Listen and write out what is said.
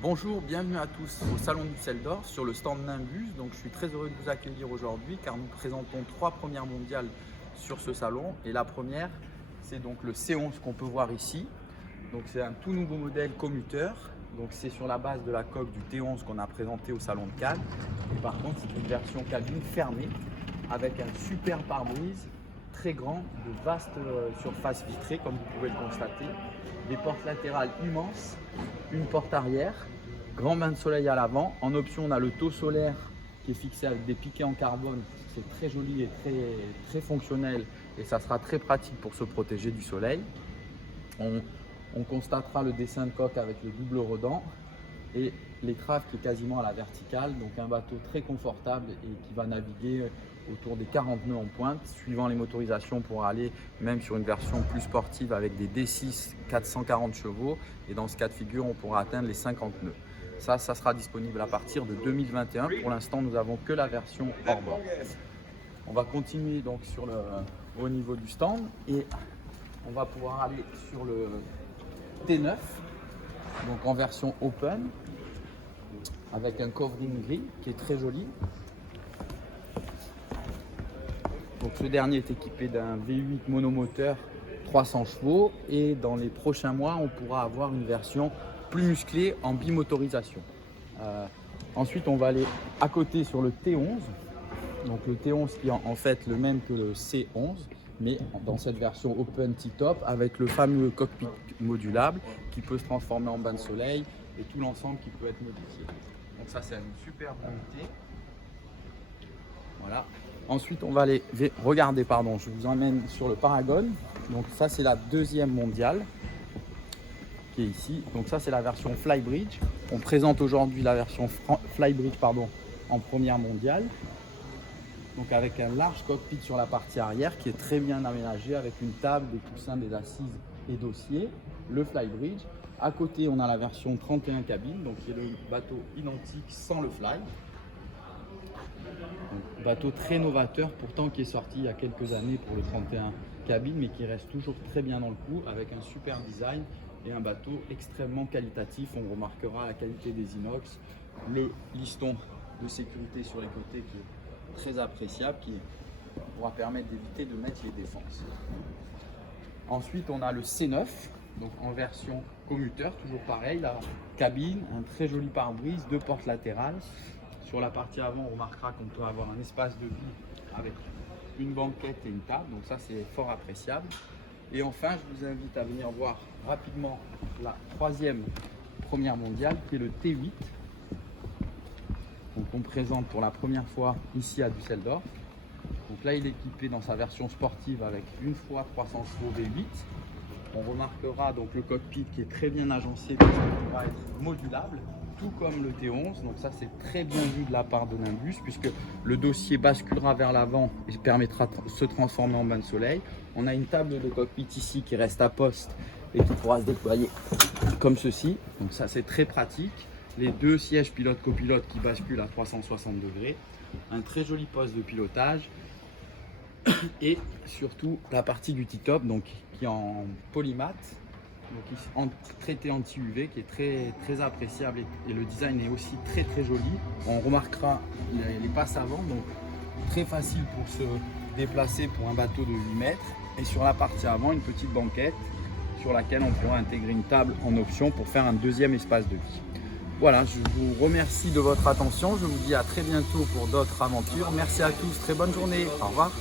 Bonjour, bienvenue à tous au Salon du Düsseldorf sur le stand Nimbus. Donc, je suis très heureux de vous accueillir aujourd'hui car nous présentons 3 premières mondiales sur ce salon. Et la première, c'est donc le C11 qu'on peut voir ici. Donc, c'est un tout nouveau modèle commuteur. Donc, c'est sur la base de la coque du T11 qu'on a présenté au Salon de Cannes. Et par contre, c'est une version cabine fermée avec un super pare-brise très grand, de vastes surfaces vitrées comme vous pouvez le constater, des portes latérales immenses, une porte arrière, grand bain de soleil à l'avant. En option, on a le taux solaire qui est fixé avec des piquets en carbone. C'est très joli et très fonctionnel et ça sera très pratique pour se protéger du soleil. On constatera le dessin de coque avec le double redent et l'étrave qui est quasiment à la verticale, donc un bateau très confortable et qui va naviguer autour des 40 nœuds en pointe. Suivant les motorisations, on pourra aller même sur une version plus sportive avec des D6 440 chevaux et dans ce cas de figure, on pourra atteindre les 50 nœuds. Ça sera disponible à partir de 2021. Pour l'instant, nous n'avons que la version hors bord. On va continuer donc au niveau du stand et on va pouvoir aller sur le T9, donc en version open, avec un covering gris qui est très joli. Donc ce dernier est équipé d'un V8 monomoteur 300 chevaux et dans les prochains mois, on pourra avoir une version plus musclée en bimotorisation. Ensuite, on va aller à côté sur le T11. Donc le T11 qui est en fait le même que le C11, mais dans cette version Open T-Top avec le fameux cockpit modulable qui peut se transformer en bain de soleil et tout l'ensemble qui peut être modifié. Donc ça, c'est une superbe unité. Voilà. Ensuite, on va aller regarder, je vous emmène sur le Paragon. Donc ça, c'est la deuxième mondiale qui est ici. Donc ça, c'est la version Flybridge. On présente aujourd'hui la version Flybridge en première mondiale. Donc avec un large cockpit sur la partie arrière qui est très bien aménagé avec une table, des coussins, des assises et dossiers. Le Flybridge. À côté, on a la version 31 cabines, donc qui est le bateau identique sans le fly. Donc, bateau très novateur, pourtant qui est sorti il y a quelques années pour le 31 cabines, mais qui reste toujours très bien dans le coup avec un super design et un bateau extrêmement qualitatif. On remarquera la qualité des inox, le liston de sécurité sur les côtés qui est très appréciable, qui pourra permettre d'éviter de mettre les défenses. Ensuite, on a le C9, donc en version commuteur, toujours pareil, la cabine, un très joli pare-brise, 2 portes latérales. Sur la partie avant, on remarquera qu'on peut avoir un espace de vie avec une banquette et une table, donc ça c'est fort appréciable. Et enfin, je vous invite à venir voir rapidement la troisième première mondiale qui est le T8. Donc on présente pour la première fois ici à Düsseldorf. Donc là, il est équipé dans sa version sportive avec une fois 300 chevaux V8. On remarquera donc le cockpit qui est très bien agencé puisqu'il pourra être modulable, tout comme le T11. Donc ça, c'est très bien vu de la part de Nimbus puisque le dossier basculera vers l'avant et permettra de se transformer en bain de soleil. On a une table de cockpit ici qui reste à poste et qui pourra se déployer comme ceci. Donc ça, c'est très pratique. Les 2 sièges pilote-copilote qui basculent à 360 degrés. Un très joli poste de pilotage. Et surtout la partie du T-Top donc qui est en polymat, donc traité anti-UV qui est très appréciable et le design est aussi très joli. On remarquera les passes avant, donc très facile pour se déplacer pour un bateau de 8 mètres. Et sur la partie avant, une petite banquette sur laquelle on pourra intégrer une table en option pour faire un deuxième espace de vie. Voilà, je vous remercie de votre attention. Je vous dis à très bientôt pour d'autres aventures. Merci à tous, très bonne journée. Au revoir.